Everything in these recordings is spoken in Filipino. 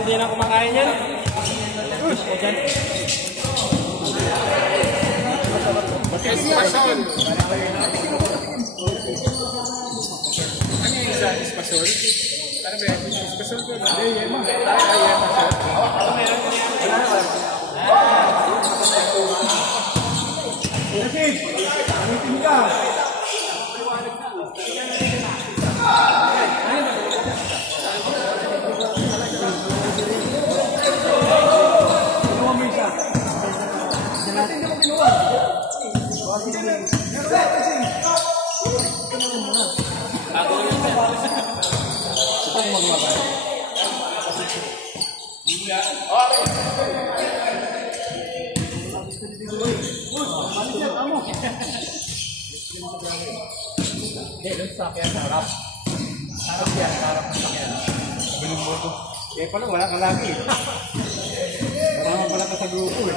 Hindi na kumakain yan. Espasol. Ano yung isa? Espasol? Ano ba yan? Espasol ko? Hindi, yan mo. Eh pala wala ka lagi. Parang wala ka sa grupo eh.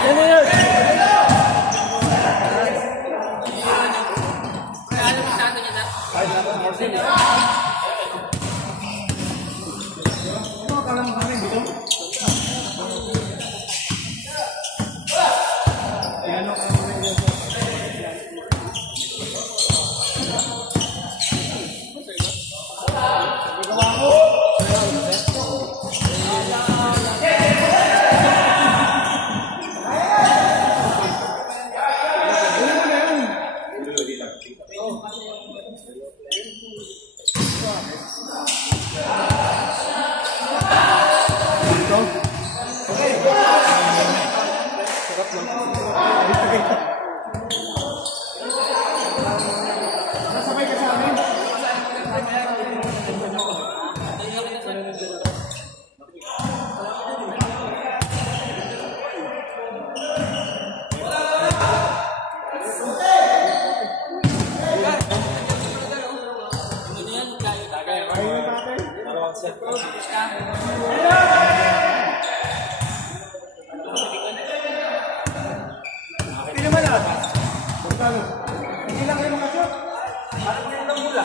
Yan na yun! Ano masyado niya na? Kahit na ito, Marcel. Ano ka lang kami dito? Ano ka lang dito? Hindi lang kayo makasot. Parang may nang mula.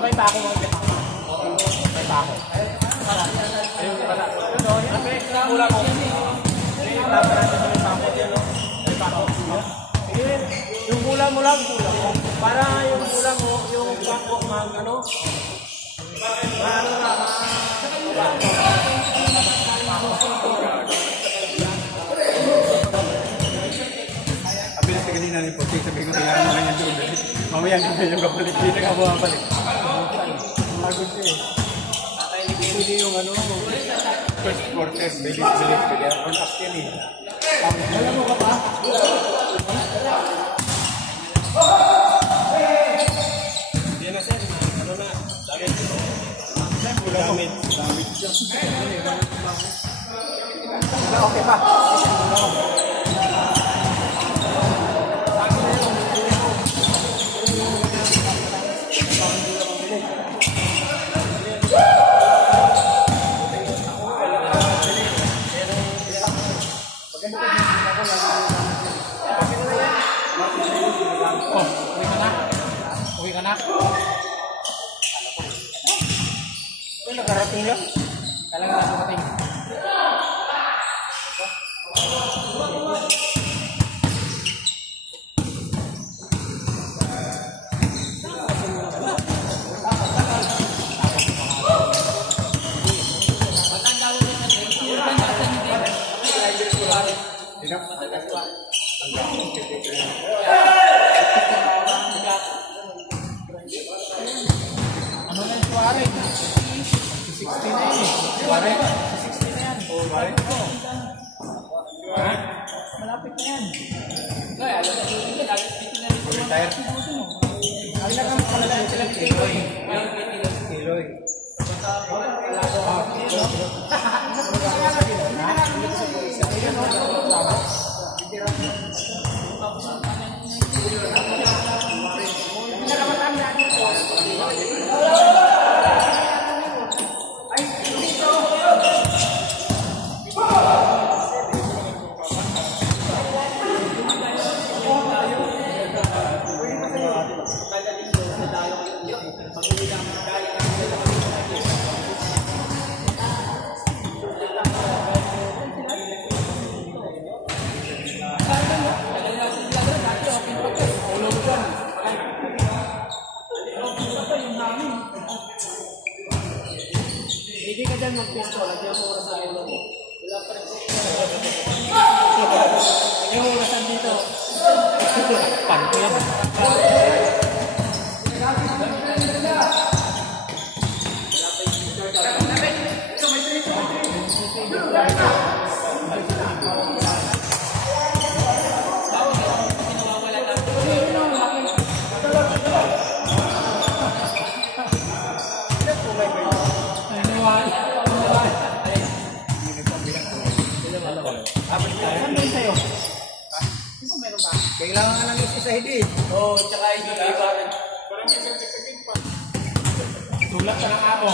May bako mo. May bako. ako. Ayun pala. Yun o, yung extra mula mo. Yung tama natin sa may sample yan o. May pakot. Sige, yung mula mo lang, para yung mula mo, yung pakot mag ano. Ano na, Abilis ka kanina ng puti, sabi ko kailangan mo kanya doon. Mamaya nga yung kapalit, hindi na ka bumabalik. Magod siya eh. Hindi yung ano, first quarter, bilis, kaya on up yan eh. Alam mo ka pa? yan na sir, ano na, damit siya. Okay pa. Uwi ka na? Uy, nakarating lang. Kailangan na dumating. Ano na yung suwari? 60 na yun eh. Suwari? 60 na yan. Oo, suwari ko. Malapit na yan. Kaya, alam na yun. Retire? Ang nakang palalaan sila Kiloy. Kiloy. Hindi ka dyan mag-pesto, lagyan mo oras sa ulo mo. Wala pa rin. Lagyan mo orasan dito. Panto yan. Kailangan nga lang yung isa hindi. Oo, tsaka hindi kayo bakit. Tulak ka ng ako.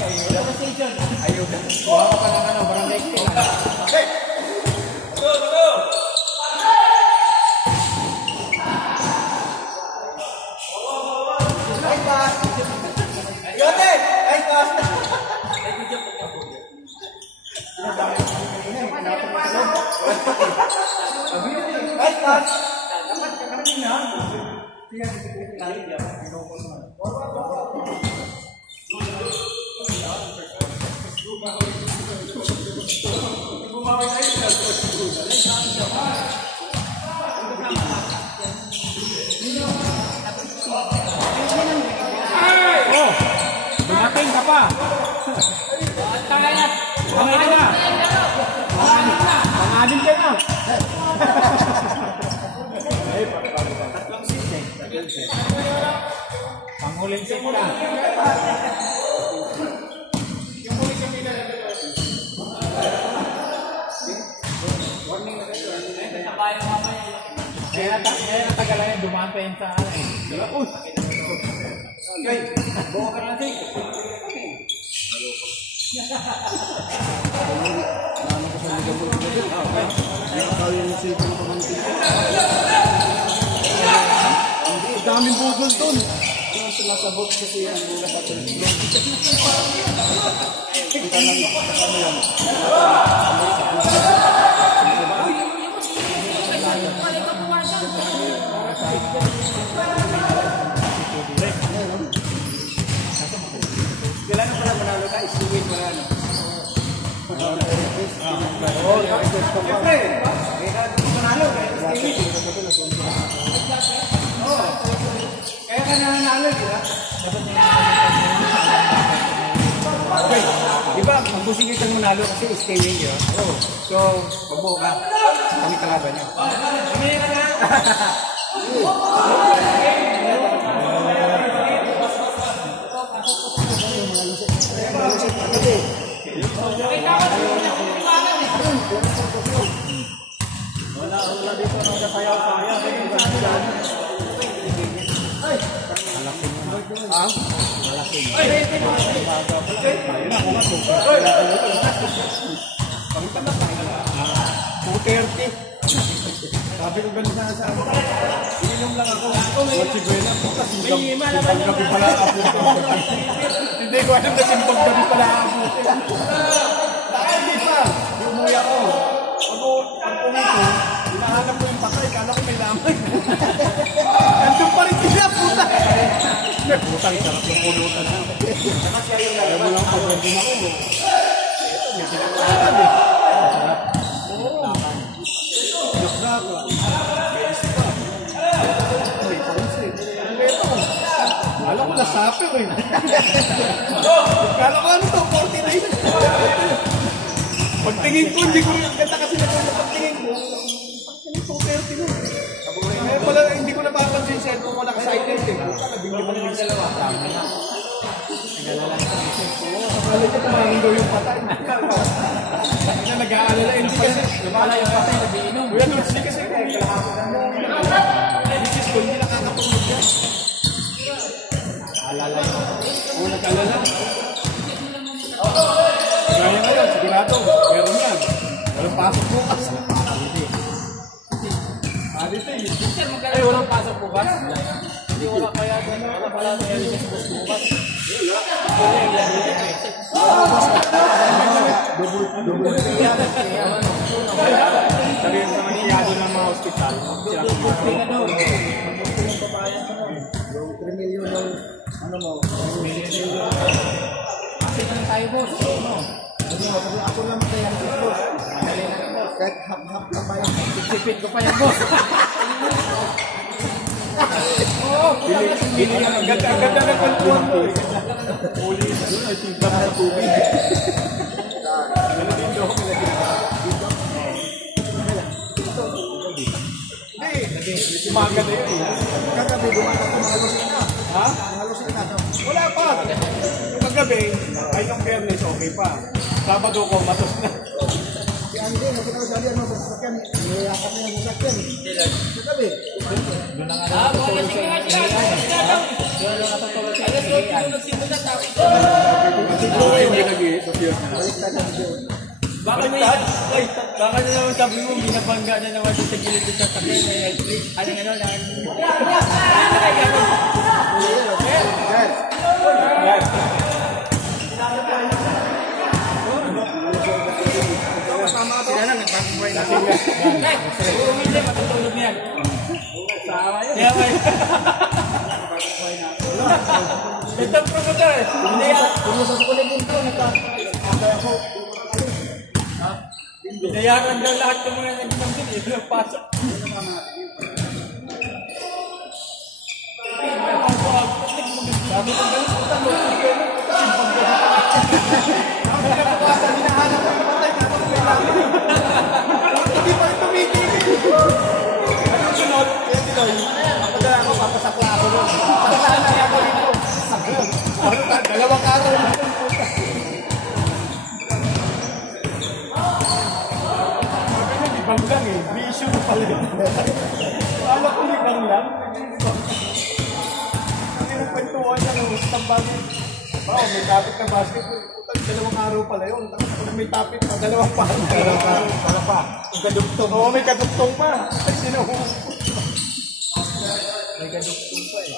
Ayun. Ayaw na. Kuha ka pa ng ano, barangay ko. Okay! Dumating ka pa. Pangalan na. Pangalan ka na. Panghuling set ka. Kaya natagal yan, dumaan pa yun sa alay. Okay, buka ka natin. Ang daming bukol doon. sumasabot kasi ang mula sa tulog. Kita lang, kasama yan. Kailangan pala manalo ka, isuwin mo yan. Oo, siyempre. Manalo ka, isuwin. Kaya ka nanalo, di ba? Okay, di ba, magpusigit ang manalo kasi staying yun. So, magbuo ka. Kami kalaban niya. Kami ka na! Wala dito na sayaw-sayaw. Malaki. Ayun ako nga po. 230. Sabi ko ganun sana sa ako. Inom lang ako. Watsi ko yun. Simpag gabi pala ako. Hindi ko alam na simpag gabi pala ako. Dahil di pa. Umuwi ako. Pag umito, hinahanap ko yung patay. Kala ko may lamay. Nandun pa rin sila, puta. Putang sarap yung pulutan. Kaya mo lang pag-wending ako. May pinagpasakan eh. Oo. Yokda ko. May paunsi. Ano ito? Alam ko nasapir eh. Kala ko ano to? 49. Pagtingin ko, hindi ko rin ang ganda kasi pagtingin ko. Pagtingin ko, 30 na. Eh pala, hindi ko napapansin siya kung wala ka sa item eh. Nabigyan mo namin dalawa. Tama na. Nag-alala ka kasi. Oo, sakala niya tumangin daw yung patay. Kaya nag-aalala. Hindi kasi, nabala yung patay, nag-iinom. Kuya, hindi kasi kalahapon na mo. Which is ko, hindi nakakapulog yan. Alala yun. Oo, nag-alala. Kaya ngayon, sigurado. Meron yan. Walang pasok bukas. Dito eh. Ay, walang pasok bukas? Hindi, wala kaya doon. Wala pala doon yung bukas bukas. Double. Sabi yung sa maniyado ng mga hospital. Sila kumaro. Yung 3 million ng ano mo? 3 million. Kasi na tayo boss. Ako lang tayo ang boss. Kahit hap-hap na pa yung sipit ko pa yung boss. Oo, hindi na agad-agad na kwentuhan ko. Uli na doon, ay tingka na sa tubig. Naladindo ako Hindi, umaga na yun eh. Kagabi, dumatak ko mga halos na. Ha? Halos na na. Wala pa. Kagabi, ay yung fairness, okay pa. Sabado ko, matos na. Hindi, nakita ko sa sasakyan. Niyakap na yung sasakyan. Sa tabi. Wala sige nga sila. Alas ko, nagsimula na tao. Siguro yung ginagi, sa field na. Baka na naman sabi mo, binabangga na naman sa gilid sa sasakyan. Ano nga naman? Yes. Sila lang, nagpapagway natin yan. Puro hindi, matutulog niyan. Sama yun. Kaya ba yun? Nagpapagway natin. Ito ang promotor eh. Hindi yan. Pumusas ko na dito. Nagpapagway ako. Binayaran daw lahat ng mga nagpapagway natin. Ito ang pasok. Sabi ko ganun po tanong. Sabi na puwasan, hinahanap ko yung patay. Hindi pa rin tumitigil. Anong sunod? Kaya Tinoy, papadala ako, papasakla ako nun. Pasaklaan na ako dito. Dalawang araw na ito. Sabi na, libang lang eh. May issue na pala yun. Kala ko libang lang. Kasi nagkwentuhan niya nung stambago. Wow, may topic na basketball. Dalawang araw pala yun. Tapos may topic pa, dalawang pa. Dalawa pa. May kadugtong. Oo, may kadugtong pa. May kadugtong pa eh.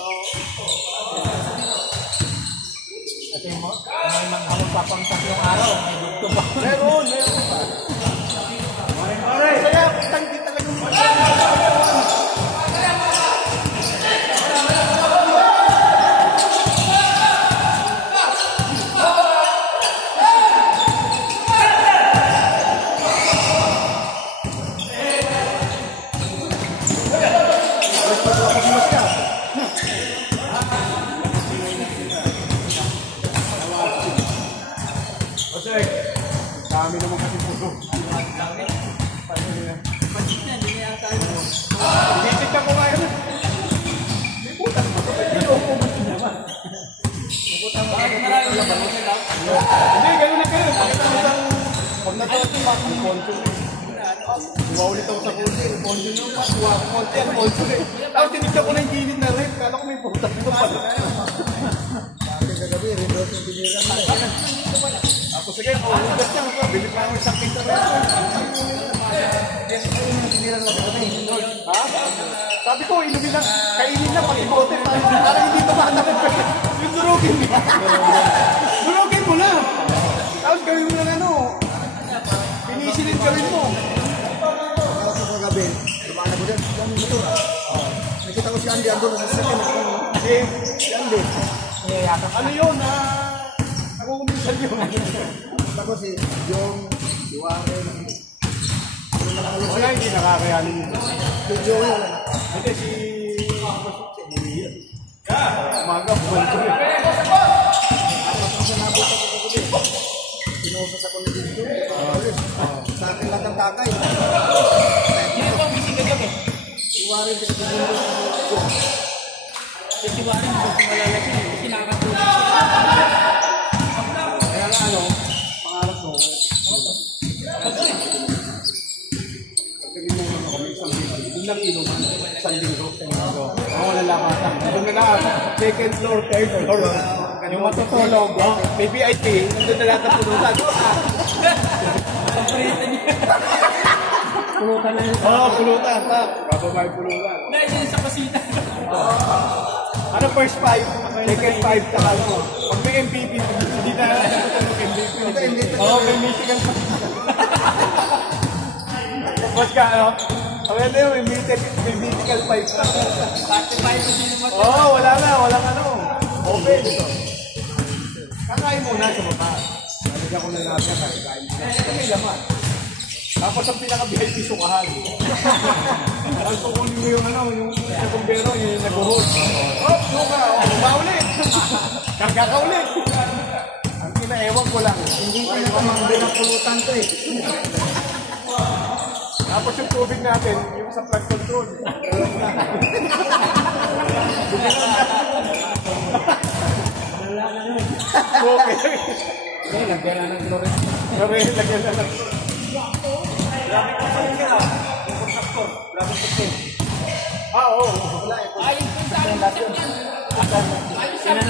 May mga magpapangsak yung araw. May dugto ba? Meron pa. Kaya, tanggi talagang dami naman kasi puso. Titignan ko nga yun. May butas mo. Ito ang pumunti naman. Hindi, gano'n na kayo. Pag natatapak ng poncho na ulit ako sa poncho. Poncho nyo pa. Poncho yan, poncho na tapos tinignan ko na yung gilid na rin. Kala ko may butas. Ito pala. Bakit kagabi, rin-dot yung biniran na. Tapos sige, ulit niya. Bilit na ako isang pito na ito. Ha? Sabi ko, inumin lang, kainin lang, pag-ibote. Para hindi tumatagal pa. Yung durugin mo. Durugin mo na. Tapos gawin mo lang ano. Pinisilin gawin mo. Tapos sa kagabi, lumaan ako dyan. Nakita ko si Andy, ando na sa second. Si Andy. Ano yun, ha? Nakukumisan yun. Nakita ko si Jong, si Warren. Wala, hindi nakakayanin yun. Si Joey, wala na. Hindi, si Umaga, buwan ko rin. Pinosas ako na dito. Sa akin lang ang takay. Hindi ko busy ka gabi. Si Warren, si Warren. Si Warren, hindi ko malalasin. Kasi nakakatulog siya. Kaya nga ano, pangarap mo, pagkagin mo kami isang linggo, doon lang inuman, isang linggo. Oo, lalakatan. Doon na lang, second floor, third floor. Yung matutulog, may VIP, nandun na lahat ng pulutan. Pulutan na yun. Oo, pulutan. Bababa yung pulutan. Dahil sa kusina. Ano first five? Second five ka ano? Pag may MVP, hindi na MVP. Oo, may Michigan pa. Mas ka ano? Ang ano yun, may mythical five pa. Sacrifice mo sino mo. Oo, wala na, walang ano. Open. Kakain muna sa mukha. Nalagyan ko na natin, kakain muna. Ito may laman. Tapos ang pinaka-VIP sukahan. Tapos kukunin mo yung ano, yung kumbero, yung nag-hold. Oh, suka! Maulit! Kagakaulit! Ang kinaewan ko lang. Hindi ko na kamangbi ng pulutan to eh. Tapos yung tubig natin, yung sa flood control. Okay. Lagyan na ng chlorine. Lagyan na lang. Grabe ko sa inyo. Yung contractor. Grabe ko sa inyo. Oo. Ayun po sa akin. Ayun sa akin.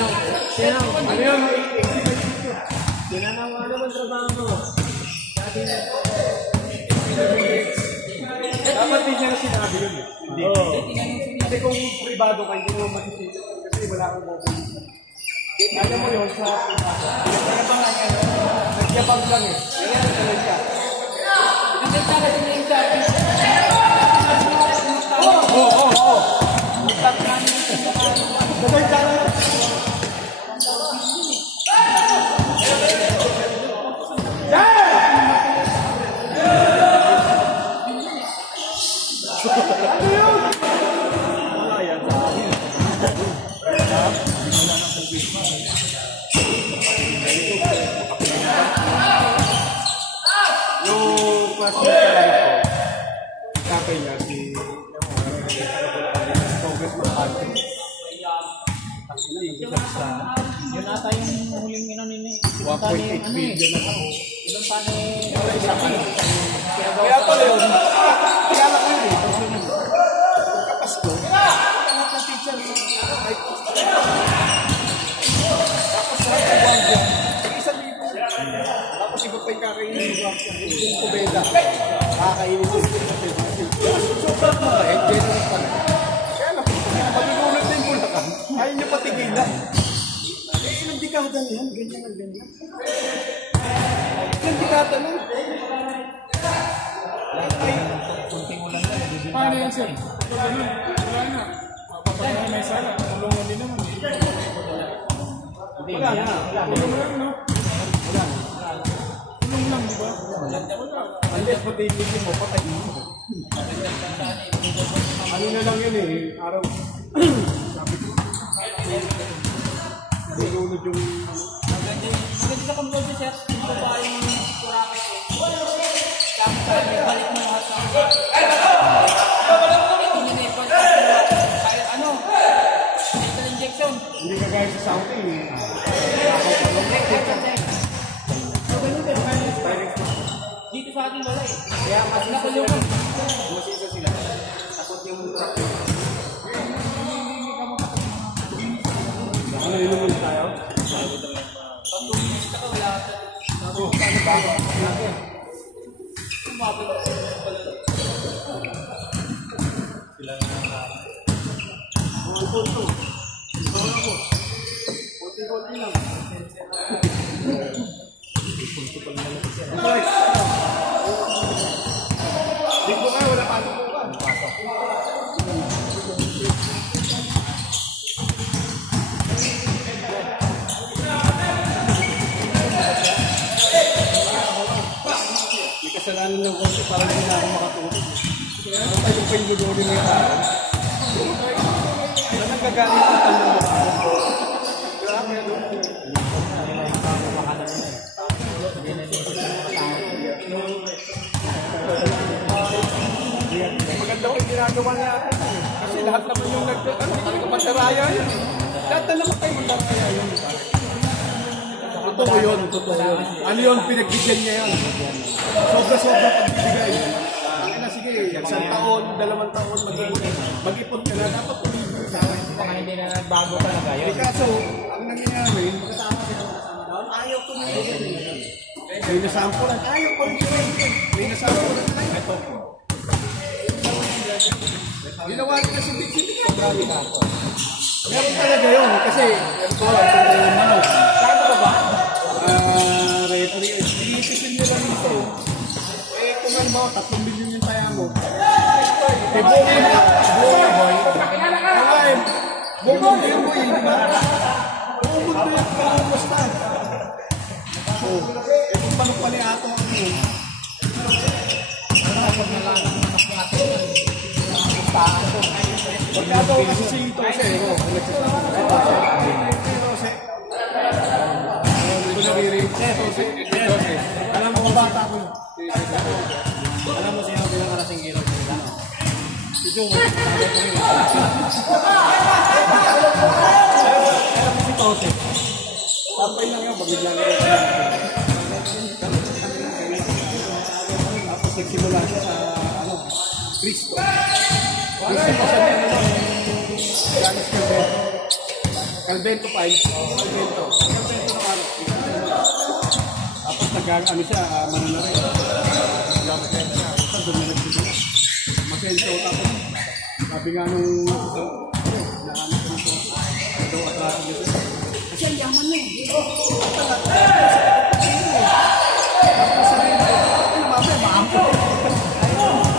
Ano yun? Sinanawa naman trabaho mo. Dapat din niya na sinabi yun eh. Hindi. Kasi kung privado ka, hindi mo masisisi. Kasi wala akong mobile. Alam mo yun sa privado. Nagyabang lang eh. Kaya nagtalay ka. Oo. Sabay ka lang. Yung class na talaga ko, tatay niya si Congressman Ate. Yun ata yung huling ino nini. 1.8 billion na ako. Ilang tani. Kaya pala yun, kilala ko yun eh. Pagkapasko, lahat ng teacher tapos sa kabuhan dyan, isang libo. Tapos iba pa yung kakainin yung kubeda. Kakainin yung kubeda. Sobrang mabait, generous pa na. Kaya lang, pag-inulat na yung Bulacan, ayaw niyo patigilan. Eh, ilang di dekada na yan, ganyan ang ganyan. Ilang dekada na. Paano yan, sir? Wala na. Papapagay may sala. Tulungan din naman. Wala na. Tulong lang, no? Wala na. Tulong lang, di ba? Unless patigilin mo, patayin mo. Ano na lang yun eh, araw. Sabi ko, nalulunod yung... Maganda sa computer, sir. Ito ba yung kurakot ko? Tapos balik mo lahat sa ano? Lethal injection. Hindi ka gaya sa something eh. Dito sa atin wala eh. Kaya mas nakulungan. Masisa sila. Takot yung truck. Ano yun naman tayo? Pag tumista ka wala. Paano ba? Konti-konti lang. Di ko kayo, wala pasok ko ba? May kasalanan ng konti para hindi na ako makatulog. Ano tayo pa yung gagawin ng tao? Ano nagkagaling sa tanong mo ako? Grabe ano? Maganda ko yung ginagawa natin. Kasi lahat naman yung mandaraya yun. Lahat na naman kayo mandaraya yun. Totoo yun, totoo yun. Ano yun, pinagbigyan niya yun. Sobra-sobra pagbibigay. Ang sige, isang taon, 2 taon, mag-ipon ka na, dapat tumibig sa akin. Baka hindi na bago talaga yun. Kaso, ang nangyayari, ayaw tumibig. May nasampulan, ayaw pa rin tumibig. May nasampulan tayo. Ito po. Ginawa rin kasi hindi ka. Meron talaga yun, kasi ito, manok. Saan ka ba? Iisipin nila nito. Eh, kung ano ba, 3 milyon yung taya mo. Eh, buong boy. Buong boy mo yun, di ba? Buong boy yung pangumusta. Oh, eh, kung paano pala ato ang yun. Pagkataw kasi si Tosero, alam mo kung bata ko. Alam mo siya bilang karasing giro. Ito mo. Alam mo si Tose. Tapay lang yan, pag-biglang giro. Tapos nagsimula siya sa Cristo. Cristo sa Calvento pa yun. Calvento ng araw. Tapos nag-ano siya, mananaray. Nag-masenso siya. Tapos dumilag siya. Masenso. Tapos sabi nga nung nahanap ko nito. Ito at siya. Kasi ang yaman niya. Tapos sabi ko, maampo.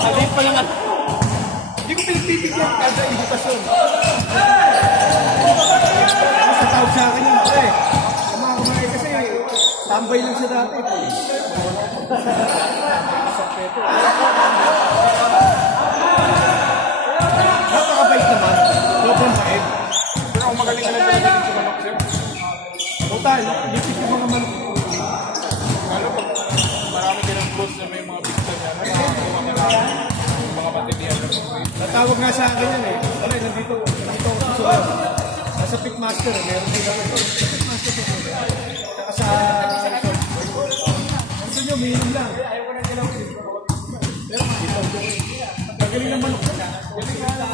Sabi pa lang at hindi ko pinagpipigyan kada edukasyon. Sa tawag sa akin yun, pre. Kumakamay kasi tambay lang siya dati. Napakabait naman. Sobrang bait. Pero kung magaling ka lang talaga dito sa manok, sir. Total, lipit yung mga manok. Lalo pag marami din ang close na may mga pista niya. Nakakakuha marami. Mga bateriya na Natawag nga sa akin yan eh. Ano, nandito ako susunod. Nasa Pitmaster, meron din ako. Sa Pitmaster ko. Saka sa... Gusto nyo, minum lang. Ayaw ko na nila ko. Pero makita ko. Magaling naman ako. Galing ka lang.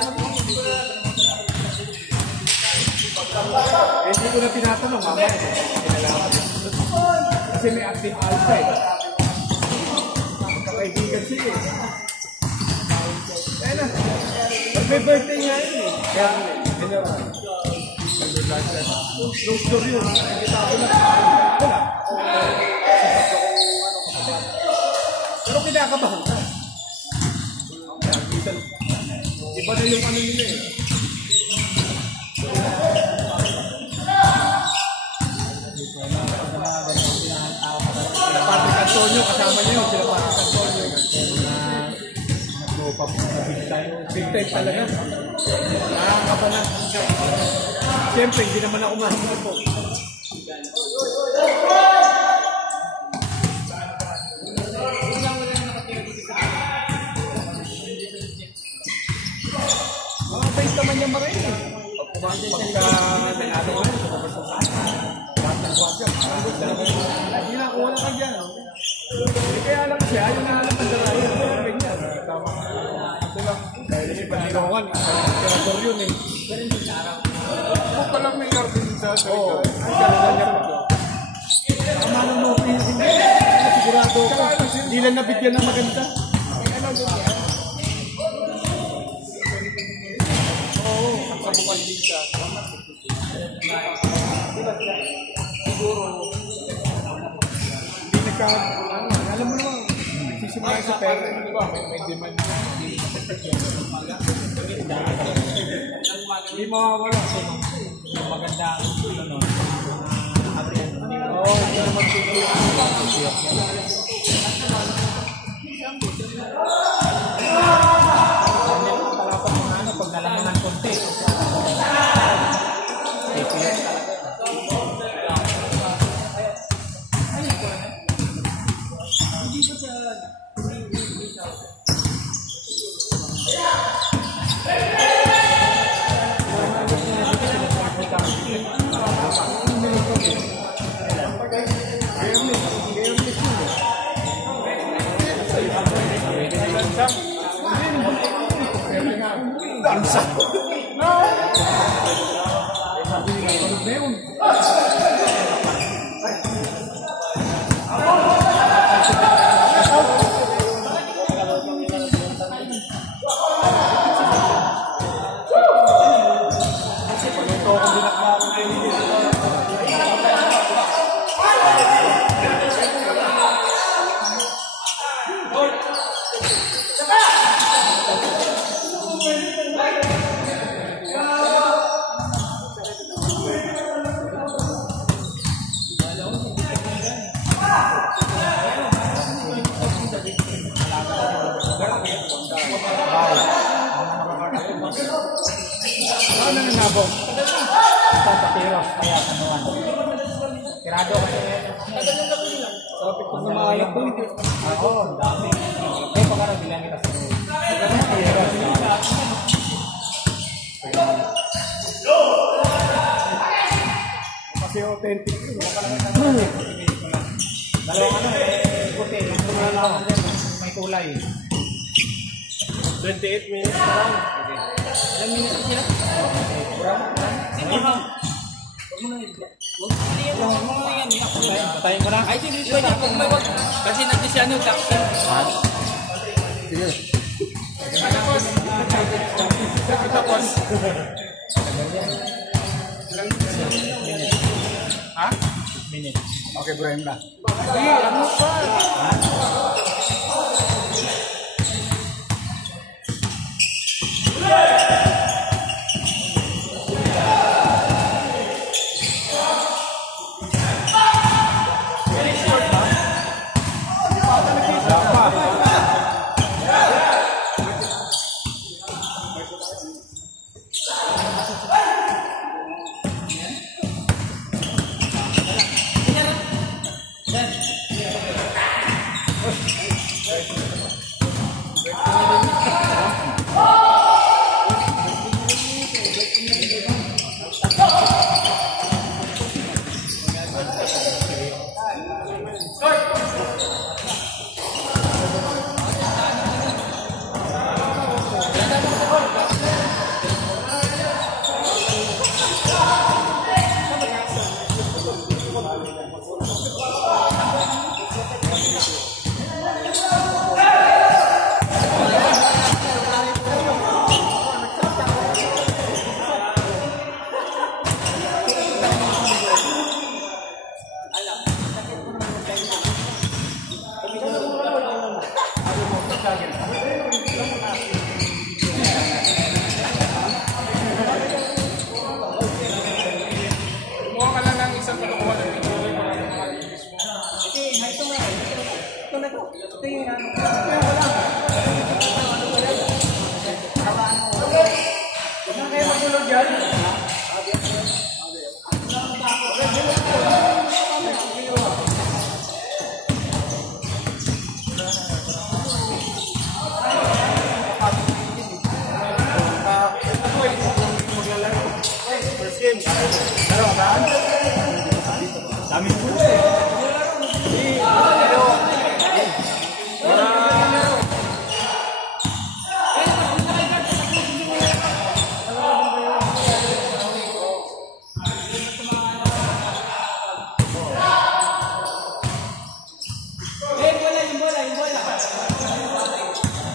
Eh, hindi ko na tinatanong. Mamaya. Kasi may active alpha eh. Kakaibigan siya eh. Kaya na. May birthday nga yun eh. Kaya, Long story yun. Nakikita ko na. Wala. Pero kinakabahan ka. Iba na yung ano nila eh. Sila Patrick Antonio, kasama niya yun. Sila Patrick Antonio. Big time talaga. Nakakaba na. Siyempre, hindi naman ako mahal po. Mga base naman niya marin eh. Pagka nanalo ko yun, lahat ng guwasya. Hindi na, kuha na ka dyan. Kaya lang siya, yung nahalap ang dalawa. Ganyan. Tama. Ito lang. Dahil yung panigawan. Imperador yun eh. Kung palang may karpin sa sarili. Oo. Ang gano'n na tama na mo. Sigurado ko. Hindi lang nabigyan ng maganda. Ano doon yan? Oo. Ang kabukan din siya. Siguro. Hindi nagka... Alam mo naman. Nagsisimula sa pera. May demand na. Hindi mawawala. Maganda ang sunod. Oo, hindi naman siguro. Palapat mo na pag nalaman ng konti. Dansa. Ano na nabong? Ito sa Tiros, kaya kanuan. Tirado kasi. Kapit ko na maalat doon. Oo, dami. Eh, pagkara bilang kita sa Kasi authentic yun. dalawang ano, puti. Yung tumalaman din, may kulay. 28 minutes na lang. Ilang minutes siya? Patayin ko na. Ay, hindi pa niya. Kasi nag-disyan yung taxi. Sige. Ha? Minute. Okay, Brian na. Sige, ano pa? Daming gulo eh.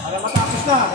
Para matapos na.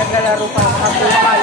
Naglalaro pa ang kupal.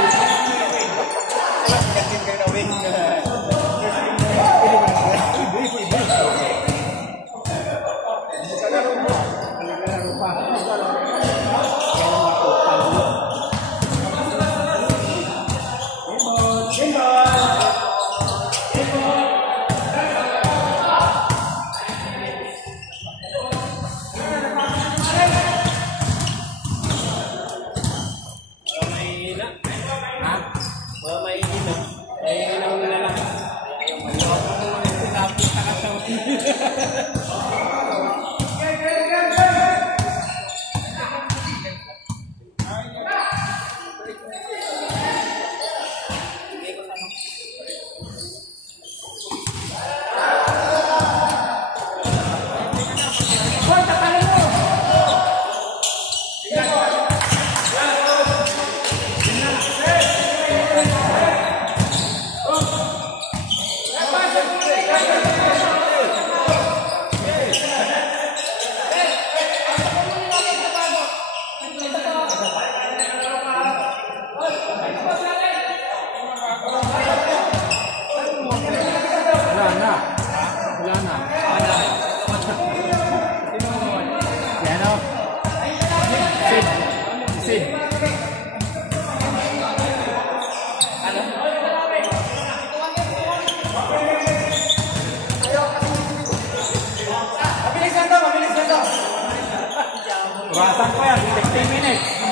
Kasi. Mabilis na to, mabilis na to. Orasan pa yan, 15 minutes.